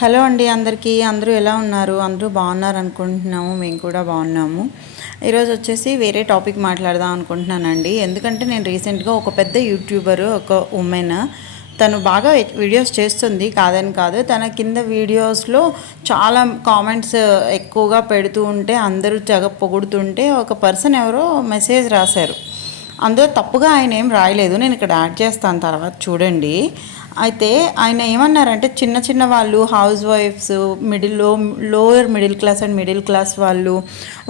Hello అండి అందరికీ. అందరూ ఎలా ఉన్నారు? అందరూ బాగున్నారు అనుకుంటున్నాము. మేము కూడా బాగున్నాము. ఈరోజు వచ్చేసి వేరే టాపిక్ మాట్లాడదాం అనుకుంటున్నానండి. ఎందుకంటే నేను రీసెంట్గా ఒక పెద్ద యూట్యూబర్, ఒక ఉమెన్, తను బాగా వీడియోస్ చేస్తుంది, కాదని కాదు. తన కింద వీడియోస్లో చాలా కామెంట్స్ ఎక్కువగా పెడుతూ ఉంటే అందరూ తెగ పొగుడుతుంటే ఒక పర్సన్ ఎవరో మెసేజ్ రాశారు. అందులో తప్పుగా ఆయన ఏం రాయలేదు, నేను ఇక్కడ యాడ్ చేస్తాను తర్వాత చూడండి. అయితే ఆయన ఏమన్నారంటే చిన్న చిన్న వాళ్ళు, house wives, lower middle class and middle class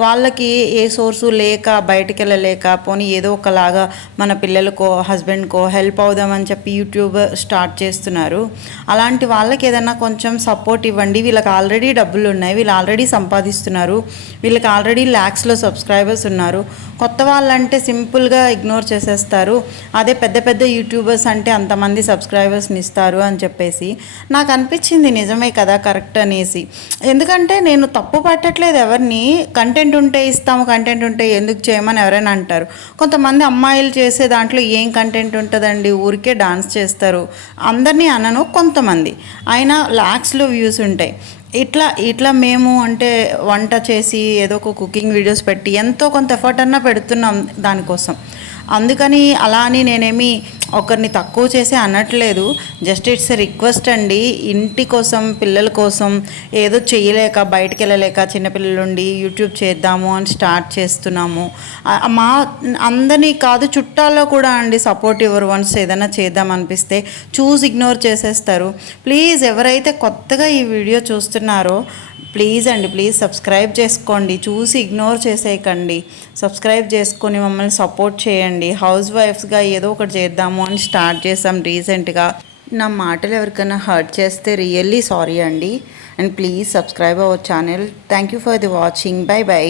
వాళ్ళకి ఏ సోర్సు లేక బయటికి వెళ్ళలేక పోనీ ఏదో ఒకలాగా మన పిల్లలకో హస్బెండ్కో హెల్ప్ అవుదామని చెప్పి యూట్యూబ్ స్టార్ట్ చేస్తున్నారు. అలాంటి వాళ్ళకి ఏదైనా కొంచెం సపోర్ట్ ఇవ్వండి. వీళ్ళకి ఆల్రెడీ డబ్బులు ఉన్నాయి, వీళ్ళు ఆల్రెడీ సంపాదిస్తున్నారు, వీళ్ళకి ఆల్రెడీ ల్యాక్స్లో సబ్స్క్రైబర్స్ ఉన్నారు. కొత్త వాళ్ళంటే సింపుల్గా ఇగ్నోర్ చేసేస్తారు. అదే పెద్ద పెద్ద యూట్యూబర్స్ అంటే అంతమంది సబ్స్క్రైబర్స్ని ఇస్తారు అని చెప్పేసి నాకు అనిపించింది. నిజమే కదా, కరెక్ట్ అనేసి. ఎందుకంటే నేను తప్పు పట్టట్లేదు ఎవరిని. కంటెంట్ ఉంటే ఇస్తాము, కంటెంట్ ఉంటే ఎందుకు చేయమని ఎవరైనా అంటారు. కొంతమంది అమ్మాయిలు చేసే దాంట్లో ఏం కంటెంట్ ఉంటుందండి, ఊరికే డాన్స్ చేస్తారు. అందరినీ అనను, కొంతమంది అయినా ల్యాక్స్లో వ్యూస్ ఉంటాయి. ఇట్లా ఇట్లా మేము అంటే వంట చేసి ఏదో ఒక కుకింగ్ వీడియోస్ పెట్టి ఎంతో కొంత ఎఫర్ట్ అన్నా పెడుతున్నాం దానికోసం. అందుకని అలా అని నేనేమి ఒకరిని తక్కువ చేసి అనట్లేదు. జస్ట్ ఇట్స్ ఎ రిక్వెస్ట్ అండి. ఇంటి కోసం, పిల్లల కోసం ఏదో చేయలేక, బయటికి వెళ్ళలేక, చిన్నపిల్లల నుండి యూట్యూబ్ చేద్దాము అని స్టార్ట్ చేస్తున్నాము. మా అందరినీ కాదు, చుట్టాల్లో కూడా అండి సపోర్ట్ ఇవ్వరు. వన్స్ ఏదైనా చేద్దాం అనిపిస్తే ఇగ్నోర్ చేసేస్తారు. ప్లీజ్ ఎవరైతే కొత్తగా ఈ వీడియో చూస్తున్నారో ప్లీజ్ అండి, ప్లీజ్ సబ్స్క్రైబ్ చేసుకోండి. ఇగ్నోర్ చేసేయకండి. సబ్స్క్రైబ్ చేసుకొని మమ్మల్ని సపోర్ట్ చేయండి. హౌస్ వైఫ్స్గా ఏదో ఒకటి చేద్దాము అని స్టార్ట్ చేసాం రీసెంట్గా. నా మాటలు ఎవరికైనా హర్ట్ చేస్తే రియల్లీ సారీ అండి. And please subscribe our channel. Thank you for the watching. By by.